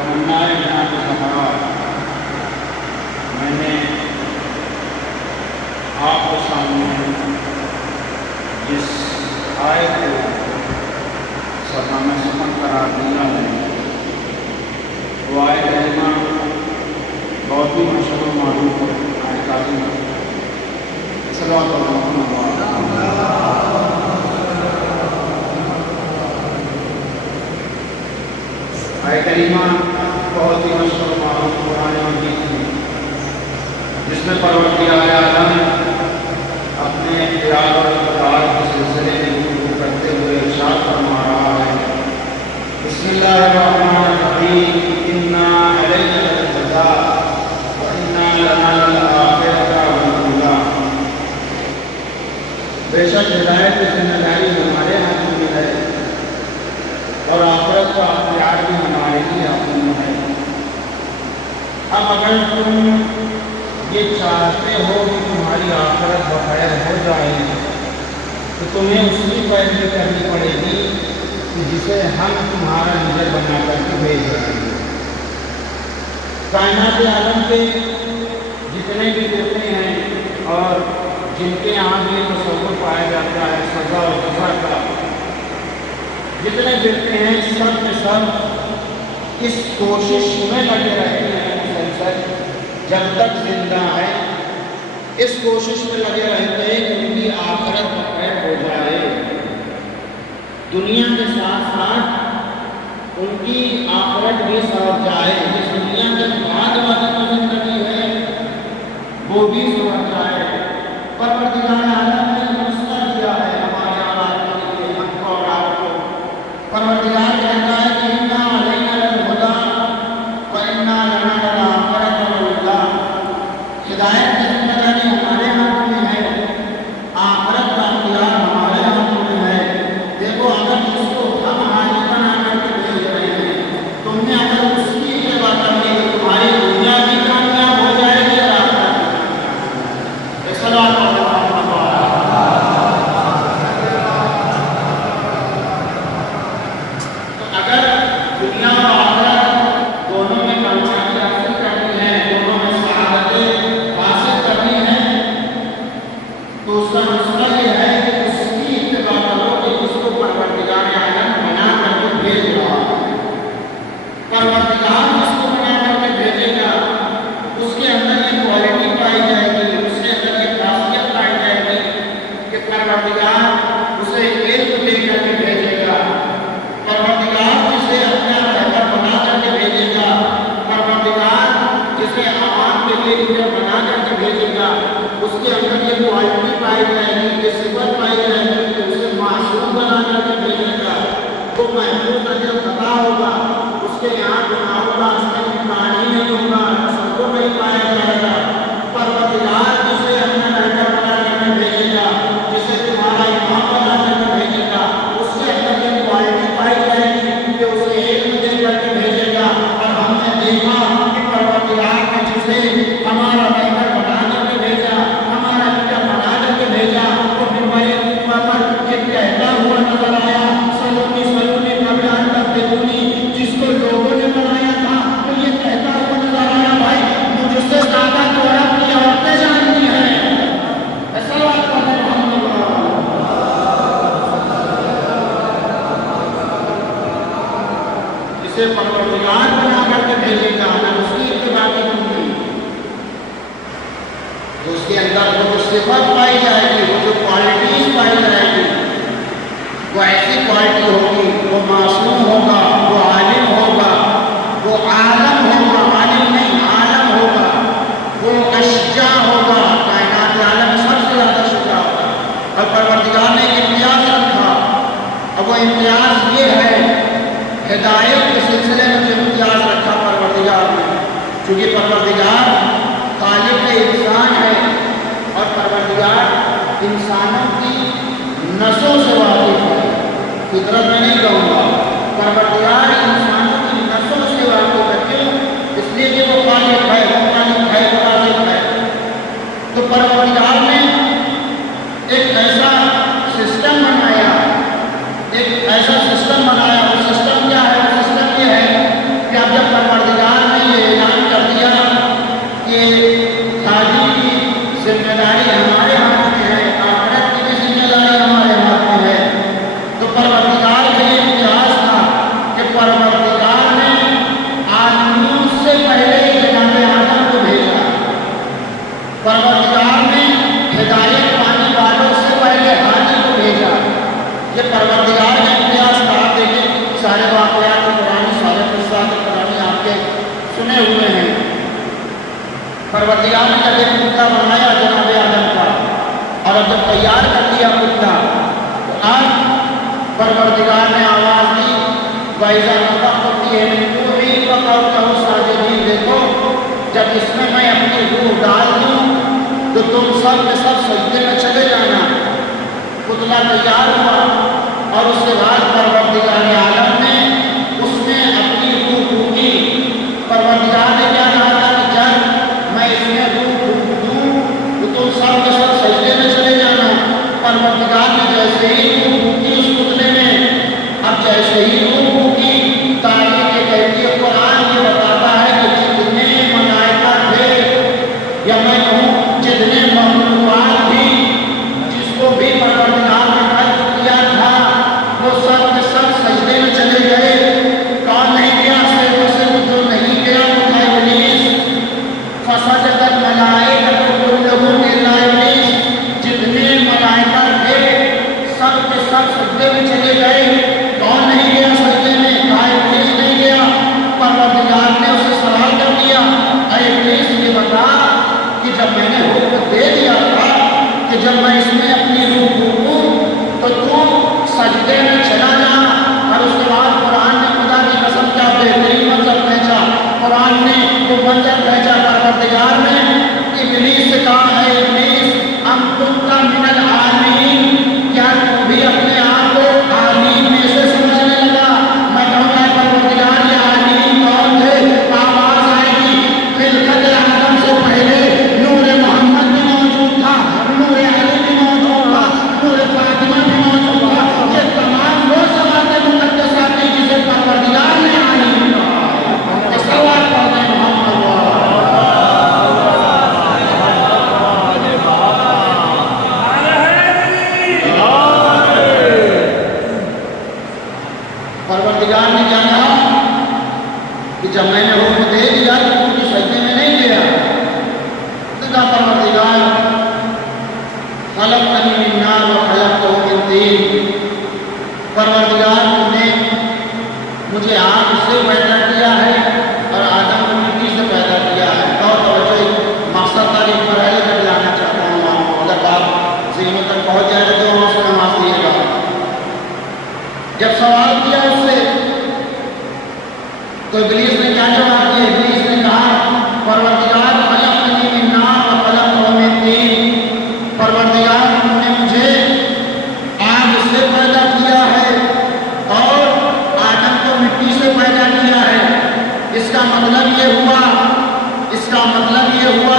تمنائے جناب زہرا میں نے آپ کے سامنے جس آیت کو سامنے سخن قرار دیا ہے وہ آیت کریمہ بہت ہی مشہور و معروف آیت کریمہ صلوات آیت کریمہ بہت ہی مشہور و معروف قرآن مجید ہے، جس میں پروردگار عالم اپنے پیار اور اقتدار کے سلسلے میں گفتگو کرتے ہوئے ارشاد فرما رہا ہے، بسم اللہ الرحمن الرحیم، انا علینا للجزاء وانا لنا للآخرۃ والأولى۔ بے شک ہدایت کی ذمہ داری ہمارے ہاتھوں میں ہے اور آخرت کا اختیار بھی ہمارے ہی ہاتھوں میں ہے۔ اب اگر تم یہ چاہتے ہو کہ تمہاری آخرت بخیر ہو جائے تو تمہیں اس کی پیروی کرنی پڑے گی کہ جسے ہم تمہارا لیڈر بنا کر کے بھیج رہے ہیں۔ کائنات عالم کے جتنے بھی فرقے ہیں اور جن کے یہاں بھی تصور پایا جاتا ہے سزا اور جزا کا، جتنے فرقے ہیں سب کے سب اس کوشش میں لگے رہتے ہیں مسلسل جب تک زندہ ہے، اس کوشش میں لگے رہتے ہیں کہ ان کی آخرت بخیر ہو جائے، دنیا کے ساتھ ساتھ ان کی آخرت بھی ساتھ جائے، جس دنیا کے بعد والی زندگی ہے وہ بھی ساتھ جائے۔ پروردگار عالم نے مسئلہ دیا ہے ہمارے آباد کے لیے، ہم کو اور آپ کو۔ پروردگار کہتا ہے کہ انا علینا للہدی وانا لنا للآخرۃ والأولى۔ ہدایت کی ذمہ داری ہمارے ہاتھوں میں ہے، آخرت کا اختیار ہمارے ہاتھوں میں ہے۔ دیکھو اگر جس کو ہم حاجی بنا کر کے بھیج رہے ہیں، تم نے اگر اس کی اتباع کرنی تو تمہاری دنیا بھی کامیاب ہو جائے گی اور آخرت بھی۔ صلوات اس کے اندر یہ کوالٹی پائی جائے گی، یہ صفت پائی جائے گی کہ اسے معصوم بنا کر کے بھیجے گا، وہ محفوظ نظر خطا ہوگا، اس کے یہاں گناہوں کا امکان ہی نہیں ہوگا، تصور نہیں پایا جائے گا۔ پروردگار جسے اپنا لڑکا بنا کر کے بھیجے گا، جسے تمہارا امام بنا کر کے بھیجے گا، اس کے اندر یہ کوالٹی پائی جائے گی کہ اسے علم دے کر کے بھیجے گا۔ اور ہم نے دیکھا کہ پروردگار نے جسے ہمارا لڑکا بنا کر کے بھیجا، ہمارا لڑکا بنا کر کے بھیجا، وہ بیماری پر یہ کہتا ہوا نظر آیا، سلونی سلونی قبل تبدیلی، جس کو لوگوں نے بنایا تھا تو یہ کہتا ہوا نظر آیا، بھائی مجھ سے زیادہ تو آپ کی عورتیں جانتی ہیں۔ ایسا بات کرتے جسے پروردگار بنا کر کے بھیجے گا، نہ اس کی اتباع کی ہوگی، تو اس کے اندر وہ جو صفت پائی جائے گی، وہ جو کوالٹیز پائی جائے گی، وہ ایسی کوالٹی ہوگی، وہ معصوم ہوگا، وہ عالم ہوگا، وہ عالم ہوگا، عالم نہیں عالم ہوگا، وہ اشجاع ہوگا، کائنات عالم سب سے زیادہ شجاع ہوگا۔ اور پروردگار نے ایک امتیاز رکھا، اب وہ امتیاز یہ ہے، ہدایت کے سلسلے میں جو امتیاز رکھا پروردگار نے، چونکہ پروردگار خالق انسان ہے اور پروردگار انسانوں کی نسوں سے واقف ہے، فطرت میں نہیں کہوں گا، پروردگار انسانوں کی نسوں سے واقف ہے۔ کیوں؟ اس لیے کہ وہ خالق ہے، وہ خالق ہے، وہ رازق ہے۔ تو پروردگار نے ایک ایسا سسٹم بنایا، ایک ایسا سسٹم بنایا، وہ سسٹم کیا ہے؟ وہ سسٹم یہ ہے کہ اب جب سارے واقعات قرآن سارے قصات قرآن آپ کے سنے ہوئے ہیں۔ پروردگار نے جب ایک کتا بنایا جناب آدم کا، اور اب جب تیار کر دیا کتا، تو آج پروردگار نے آواز دی وَإِذَا نَفَخْتُ فِيهِ مِن رُّوحِي فَقَعُوا لَهُ سَاجِدِينَ۔ دیکھو جب اس میں میں اپنی روح ڈال دوں تو تم سب کے سب سجدے میں چلے جانا۔ پتلا تیار ہوا اور اس کے بعد پروردگار عالم نے اس میں اپنی روح پھونکی۔ پروردگار نے کیا کہا تھا کہ جب میں اس میں روح پھونک دوں تو تم سب کے سب سجدے میں چلے جانا۔ پروردگار نے جیسے ہی روح پھونکی اس پتلے میں، اب جیسے ہی روح پھونکی، تاریخ کے کہتی ہے قرآن یہ بتاتا ہے کہ جتنے ملائکہ تھے، یا میں کہوں جتنے مخلوقات تھی، جس کو بھی پروردگار نے خلق کیا تھا، وہ سب کے سب سجدے میں چلے گئے۔ کون نہیں گیا؟ صرف جو نہیں گیا وہ تھا ابلیس۔ فسجد الملائکۃ کلھم الا ابلیس۔ جتنے ملائکہ تھے سب کے سب سجدے میں چلے گئے۔ کون نہیں گیا سجدے میں؟ کہا ابلیس نہیں گیا۔ پروردگار نے اسے سوال کر دیا، اے ابلیس یہ بتا کہ جب میں نے حکم دے دیا تھا کہ جب میں اس میں اپنی روح پھونکوں تو سجدے میں چلا جا، اور اس کے بعد قرآن نے خدا کی قسم کیا بہترین منظر بھیجا۔ قرآن نے وہ منظر بھیجا، پروردگار نے ابلیس سے کہا ہے ابلیس ام کنت من العالمین، کیا تم بھی اپنے آپ کو عالمین میں سے سمجھنے لگا؟ میں کہوں گا پروردگار یہ عالمین کون تھے؟ آواز آئے گی خلقت آدم سے پہلے نور محمد بھی موجود تھا، نور علی بھی موجود تھا، نور فاطمہ بھی موجود تھا۔ یہ تمام وہ ذوات مقدسات ہیں جسے پروردگار نے عالمین کہا۔ صلوات پڑھتے ہیں محمد پروردگار نے کیا کہا کہ جب میں نے حکم دے دیا تو تم کی سجدے میں نہیں گیا۔ تو کہا پروردگار خلقتنی من نار وخلقتہ من طین، پروردگار تم نے مجھے آگ سے پیدا کیا ہے اور آدم کو مٹی سے پیدا کیا ہے۔ اور توجہ مقصد تاریخ پر ہے جب لانا چاہتا ہوں آپ کو، اگر آپ ذہنوں تک پہنچ جائے تو وہاں سے نماز دیے گا۔ جب سوال کیا اس سے تو ابلیس نے کیا جواب دیا؟ ابلیس نے کہا پروردگار خلقتنی من نار وخلقتہ من طین، پروردگار تم نے مجھے آگ سے پیدا کیا ہے اور آدم کو مٹی سے پیدا کیا ہے۔ اس کا مطلب یہ ہوا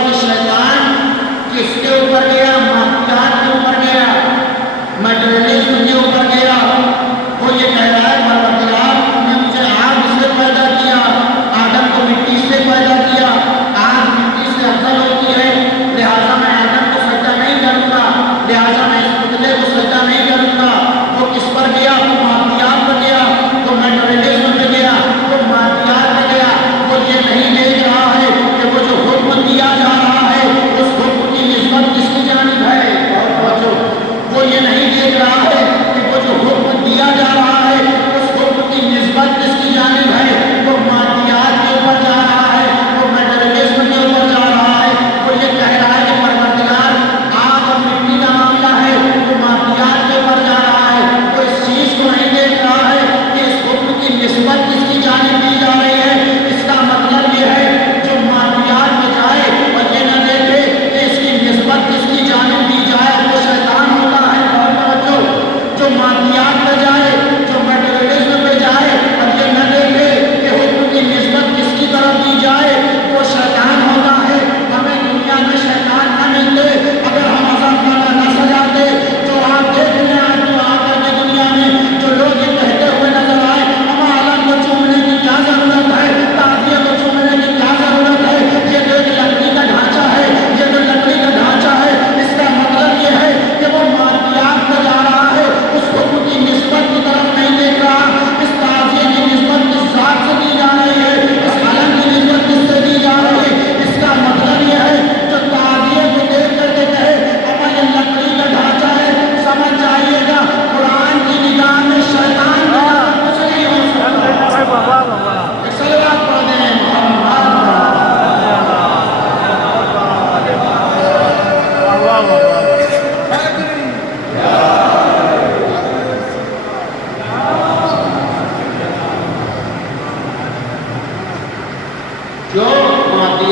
کہ شیطان کس کے اوپر گیا؟ مادیات کے اوپر گیا، میٹریلزم کے اوپر گیا۔ وہ یہ کہہ رہا ہے پروردگار تم نے مجھے آگ سے پیدا کیا، آدم کو مٹی سے پیدا کیا، آگ مٹی سے افضل ہوتی ہے، لہٰذا میں آدم کو سجدہ نہیں کروں گا، لہٰذا میں اس پتلے کو سجدہ نہیں کروں گا۔ وہ کس پر گیا؟ وہ مادیات پر گیا، وہ میٹریلزم پہ گیا، وہ مادیات پہ گیا۔ وہ یہ نہیں دیکھ رہا ہے کہ وہ جو حکم دیا جا رہا ہے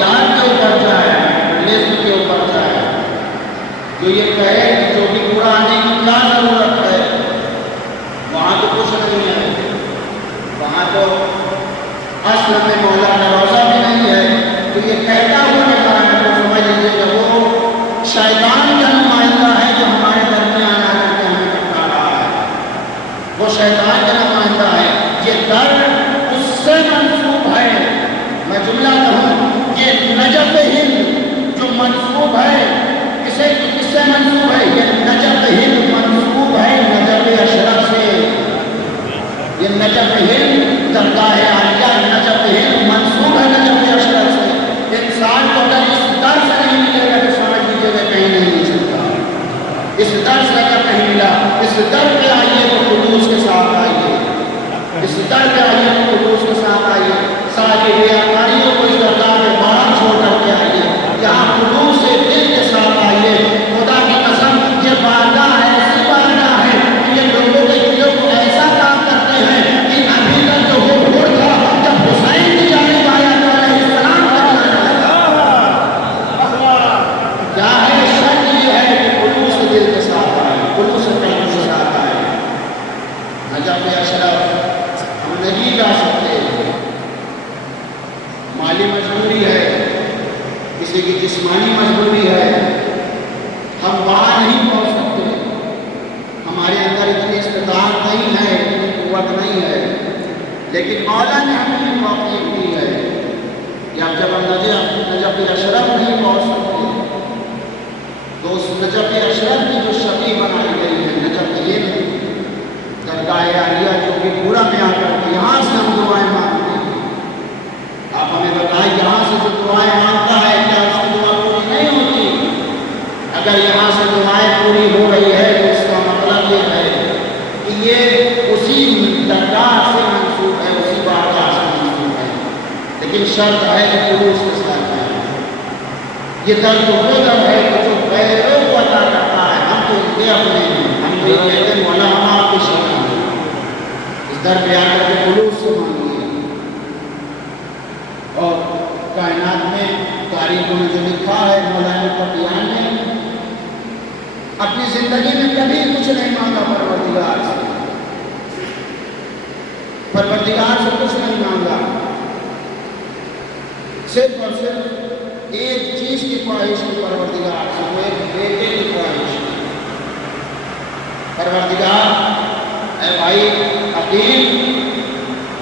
اختیار کے اوپر جائے، لزم کے اوپر جائے، جو یہ کہے کہ جو بھی برا آنے کی کیا ضرورت ہے، وہاں تو کچھ نہیں ہے، وہاں تو اصل میں مولا کا روزہ بھی نہیں ہے، تو یہ کہتا ہوا نظر آئے تو سمجھ لیجیے کہ وہ شیطان کا نمائندہ ہے جو ہمارے درمیان آ کر کے ہمیں بتا رہا ہے، وہ شیطان کا نمائندہ ہے۔ یہ در اس سے منسوب ہے، میں جملہ کہوں، یہ نجف ہند جو منسوب ہے، اسے کس سے منسوب ہے؟ یہ نجف ہند منسوب ہے نجف اشرف سے، یہ نجف ہند درگاہ عالیہ نجف ہند منسوب ہے نجف اشرف سے۔ انسان کو اگر اس در سے نہیں ملے گا تو سمجھ لیجیے کہ کہیں نہیں مل سکتا، اس در سے اگر نہیں ملا، اس در پہ آئیے تو خلوص کے ساتھ آئیے، اس در پہ آئیے تو خلوص کے ساتھ آئیے، ساری ریاکاریوں کو اس درگاہ میں باہر چھوڑ کر کے آئیے، یہاں خلوص سے دل کے ساتھ آئیے۔ خدا کی قسم یہ بارگاہ ایسی بارگاہ ہے کہ یہ لوگوں کے دلوں کو ایسا کام کرتے ہیں کہ ابھی تک جو وہ بھوڑ تھا جب حسین کی جانب آیا تو علیہ السلام کا کیا ہے، شرط یہ ہے کہ خلوص سے دل کے ساتھ آئے، خلوص سے قلب کے ساتھ آئے۔ نجف اشرف ہم نہیں جا سکتے، مالی مجبوری ہے، کسی کی جسمانی مجبوری ہے، ہم وہاں نہیں پہنچ سکتے، ہمارے اندر اتنی استطاعت نہیں ہے، اتنی قوت نہیں ہے، لیکن مولا نے ہمیں توفیق دی ہے کہ اب جب ہم نجف اشرف نہیں پہنچ سکتے تو اس نجف اشرف کی جو شبیہ بنائی گئی ہے، نجف ہند درگاہ عالیہ جو کہ پورا میں آ کر کے یہاں سے ہم دعائیں مانگتے ہیں، آپ ہمیں بتائیں یہاں سے جو دعائیں مانگتا ہے کیا اس کی دعا پوری نہیں ہوتی؟ اگر یہاں سے دعائیں پوری ہو رہی ہے تو اس کا مطلب یہ ہے کہ یہ اسی درگاہ سے منسوب ہے، اسی بارگاہ سے منسوب ہے، لیکن شرط ہے کہ خلوص کے ساتھ ہے۔ یہ در تو وہ در ہے کہ جو غیروں کو عطا کرتا ہے، ہم تو ان کے اپنے ہیں، ہم تو یہ کہتے ہیں مولا ہم آپ کی شکل ہیں، اس در پہ آ کر کے خلوص سے مانگیے۔ اور کائنات میں تاریخوں میں جو لکھا ہے مولانا تقیان نے اپنی زندگی میں کبھی کچھ نہیں مانگا پروردگار سے، پروردگار سے کچھ نہیں مانگا، صرف اور صرف ایک چیز کی خواہش کی پروردگار سے، وہ ایک بیٹے کی خواہش کی۔ پروردگار اے بھائی عقیل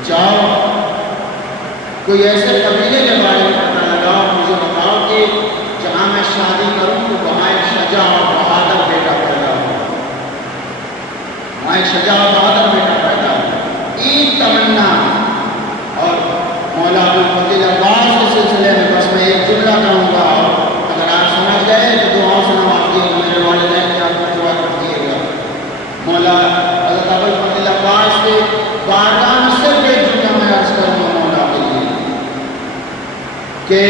جاؤ کوئی ایسے قبیلے کے بارے میں پتہ لگاؤ، مجھے بتاؤ کہ جہاں میں شادی کروں تو وہاں ایک شجاع اور بہادر بیٹا پیدا ہو، وہاں ایک شجاع اور بہادر بیٹا پیدا ہو، ایک تمنا۔ اور مولا ابوالفتح عباس کے سلسلے میں بس میں ایک جملہ کہوں گا، اگر آپ سمجھ گئے تو دعاؤں سے نوازیے گا، میرے والدین کی آپ کو دعا کر دیے گا۔ مولا حضرت ابوالفتح عباس کے بارگاہ میں صرف ایک جملہ میں عرض کروں گا مولا کے لیے کہ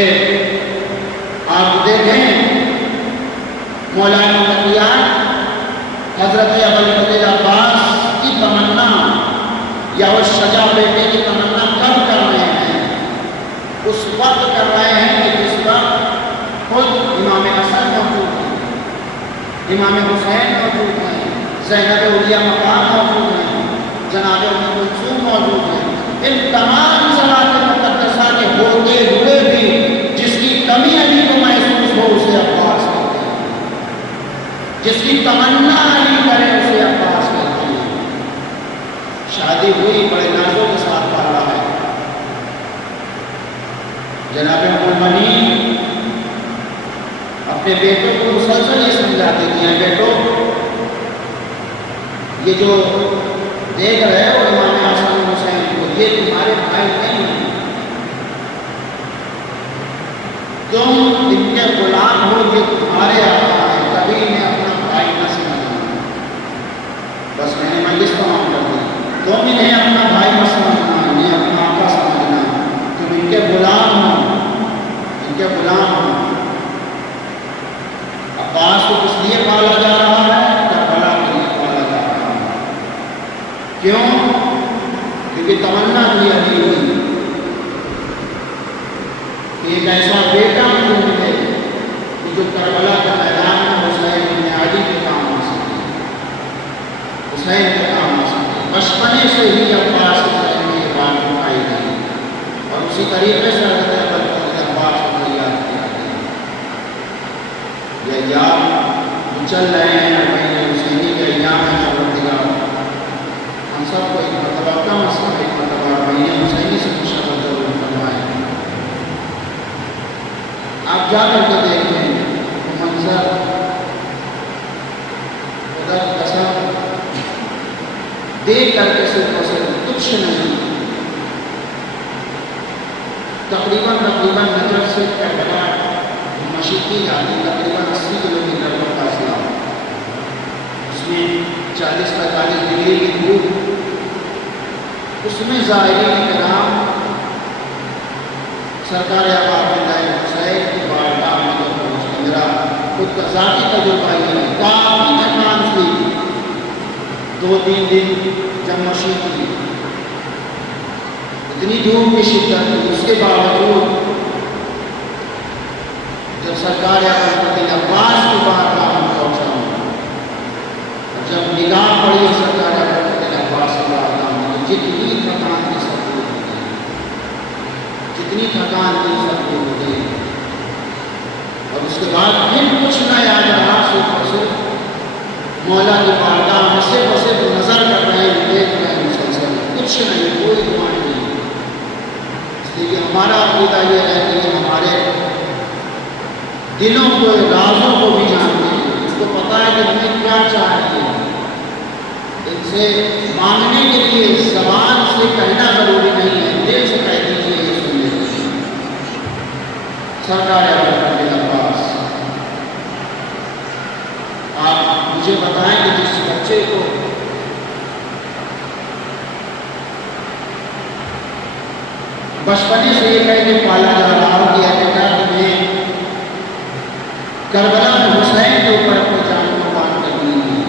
آپ دیکھیں مولانا تقیان حضرت ابوالفتح عباس کی تمنا یا اس شجاع بیٹے کی تمنا کب کر رہے ہیں؟ اس وقت کر رہے ہیں کہ جس وقت خود امام حسن موجود ہیں، امام حسین موجود ہیں، زینب اولیاء مقام موجود ہیں، جناب ام کلثوم موجود ہیں، ان تمام ذوات مقدسہ کے ہوتے ہوئے بھی جس کی کمی علی کو محسوس ہو اسے عباس کہتے ہیں، جس کی تمنا علی کرے اسے عباس کہتے ہیں۔ شادی ہوئی بڑے نازوں کے ساتھ پالا ہے، جناب ام المؤمنین اپنے بیٹوں کو مسلسل یہ سمجھاتے ہیں، بیٹوں یہ جو دیکھ رہے ہو امام حسن حسین کو، یہ تمہارے بھائی نہیں ہیں، تم ان کے غلام ہو، یہ تمہارے آقا ہیں، کبھی انہیں اپنا بھائی نہ سمجھنا۔ بس میں نے مجلس تمام کر دی، تم انہیں اپنا بھائی نہ سمجھنا، انہیں اپنا آقا سمجھنا، تم ان کے غلام ہو، ان کے غلام ہو۔ عباس کو کس لیے پالا جا رہا ہے؟ کربلا کے لیے پالا جا رہا ہے۔ کیوں؟ کیونکہ تمنا کی علی ہوئی کہ ایک ایسا بچپنے سے ہی عباس کے ذہن میں یہ بات اٹھائی گئی اور اسی طریقے سے حضرت عباس کو یاد کیا گیا۔ یہ ایام چل رہے ہیں مہینے حسینی کے ایام ہیں پروردگار، ہم سب کو ایک مرتبہ کم از کم ایک مرتبہ مہینے حسینی سے مشرف ضرور فرمائیں۔ آپ جا کر کے دیکھیں وہ منظر، ادھر قسم دیکھ کر کے صرف اور صرف کچھ نہیں، تقریباً نجف سے کربلا مشرقی یعنی تقریباً 80 کلومیٹر کا فاصلہ، اس میں 40-45 ڈگری کی دھوپ، اس میں زائرین کرام سرکار علیہ حسین کی بارگاہ میں جو پہنچے، میرا خود کا ذاتی تجربہ یہ ہے، کافی تھکان تھی، 2-3 دن جب مشین تھی، اتنی دھوپ کی شدت تھی، اس کے باوجود جب سرکار عباس کی بارگاہ میں پہنچا ہوں، جب نگاہ پڑی سرکار عباس کی بارگاہ میں، تو جتنی تھکان تھی سب دور ہو گئی، جتنی تھکان تھی سب دور ہو گئی، اور اس کے بعد پھر کچھ نہ یاد رہا، صرف اور صرف مولا کی بارگاہ میں صرف اور صرف نظر کر رہے ہیں، دیکھ رہے ہیں مسلسل، کچھ نہیں، کوئی دعا نہیں۔ اس لیے ہمارا عقیدہ یہ ہے کہ ہمارے دلوں کو، رازوں کو بھی جانتے ہیں، اس کو پتا ہے کہ ہمیں کیا چاہیے، ان سے مانگنے کے لیے زبان سے کہنا ضروری نہیں ہے، دل سے کہہ دیجیے یہ سن لیتے ہیں۔ سرکار عباس، آپ مجھے بتائیں کہ جس بچے کو بچپنے سے یہ کہہ کے پالا جا رہا ہو کہ بیٹا تمہیں کربلا میں حسین کے اوپر اپنی جان قربان کرنی ہے،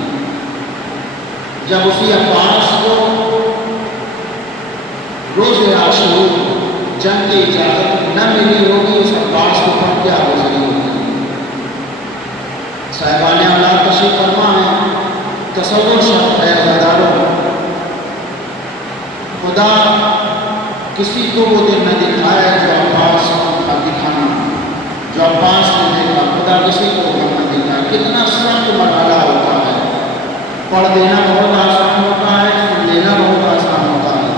جب اسی عباس کو روز عاشور جنگ کی اجازت نہ ملی ہوگی، اس عباس کے اوپر کیا گزری ہوگی۔ صاحبان اولاد تشریف فرما ہے، تصور شرط ہے ہزاروں، خدا کسی کو وہ دن نہ دکھائے جو عباس کا دکھانا، جو عباس نے دیکھا، خدا کسی کو نہ دکھائے۔ کتنا سخت مرحلہ ہوتا ہے، پڑھ دینا بہت آسان ہوتا ہے، سن لینا بہت آسان ہوتا ہے،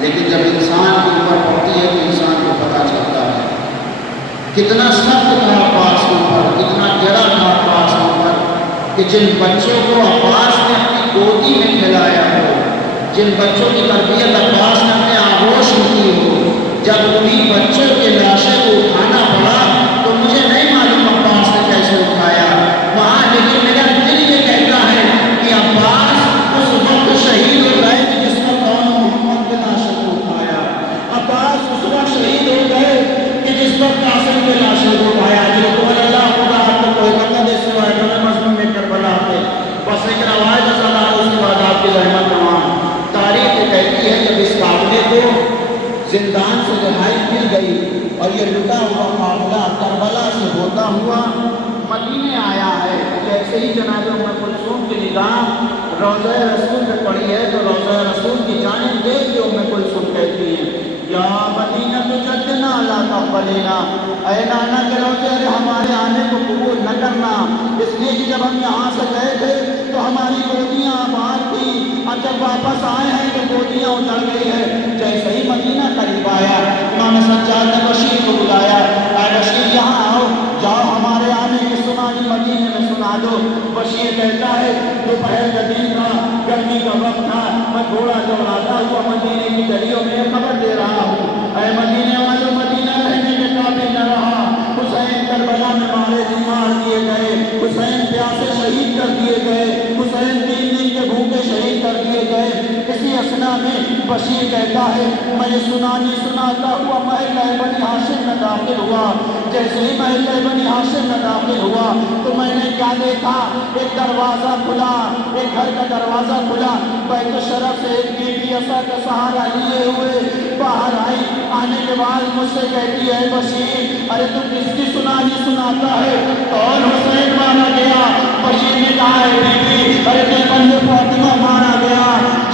لیکن جب انسان کی عمر پڑتی ہے تو انسان کو پتہ چلتا ہے کتنا سخت تھا عباس کے اوپر، کتنا گہرا تھا عباس کے اوپر، کہ جن بچوں کو عباس نے اپنی گودی میں کھلایا ہو، جن بچوں کی تربیت عباس نے اپنے آغوش میں کی ہو، جب انہیں بچوں کے لاشیں کو اٹھانا پڑا تو مجھے نہیں معلوم عباس نے کیسے اٹھایا وہاں، لیکن میرا دل یہ کہتا ہے کہ عباس اس وقت شہید ہو گئے کہ جس وقت محمد کے لاشوں کو اٹھایا، عباس اس وقت شہید ہو گئے کہ جس وقت قاسم کے لاشوں کو اٹھایا، جو تو اللہ خدا آپ کو کوئی بندہ دے سوائے کہ مضمون میں کربلا پہ بس ایک روایت صدا اس کے بعد آپ کی رحمت تمام تاریخ کہتی ہے جب اس قافلے کو زندان سے رہائی مل گئی اور یہ لٹا ہوا قافلہ کربلا سے ہوتا ہوا مدینے آیا ہے، جیسے ہی جناب ام کلثوم کی نگاہ روضہ رسول میں پڑی ہے تو روضہ رسول کی جانب دیکھ کے ام کلثوم کہتی ہے یا مدینہ تجدنا لا تقبلنا، اے نانا کے روضے ہمارے آنے کو قبول نہ کرنا، اس لیے کہ جب ہم یہاں سے گئے تھے تو ہماری گودیاں آباد تھی، اور جب واپس آئے ہیں تو گودیاں اجڑ گئی ہے۔ جیسے ہی مدینہ قریب آیا امام سجاد نے بشیر کو بلایا، اے بشیر یہاں آؤ، جاؤ ہمارے آنے کی سنانی مدینے میں سنا دو۔ بشیر کہتا ہے دوپہر کا دن تھا، گرمی کا وقت تھا، میں گھوڑا دوڑاتا ہوا مدینے کی گلیوں میں خبر دے رہا ہوں، اے مدینے والوں مدینہ رہنے کے قابل نہ رہا، حسین کربلا میں مارے مار دیے گئے، حسین پیاسے شہید کر دیے گئے، حسین 3 دن کے بھوکے شہید کر دیے گئے۔ اسی اثنا میں بشیر کہتا ہے میں یہ سنانی سناتا ہوا محلہ بنی ہاشم میں داخل ہوا، جیسے ہی محلہ بنی ہاشم میں داخل ہوا تو میں نے کیا دیکھا، ایک دروازہ کھلا، ایک گھر کا دروازہ کھلا، بیت الشرف سے ایک بی بی عصا کا سہارا لیے ہوئے باہر آئی، آنے کے بعد مجھ سے کہتی ہے بشیر ارے تو کس کی سنانی سناتا ہے، اور حسین مارا گیا۔ بشیر نے کہا ہے بی بی ارے تو بند فاطمہ مارا گیا،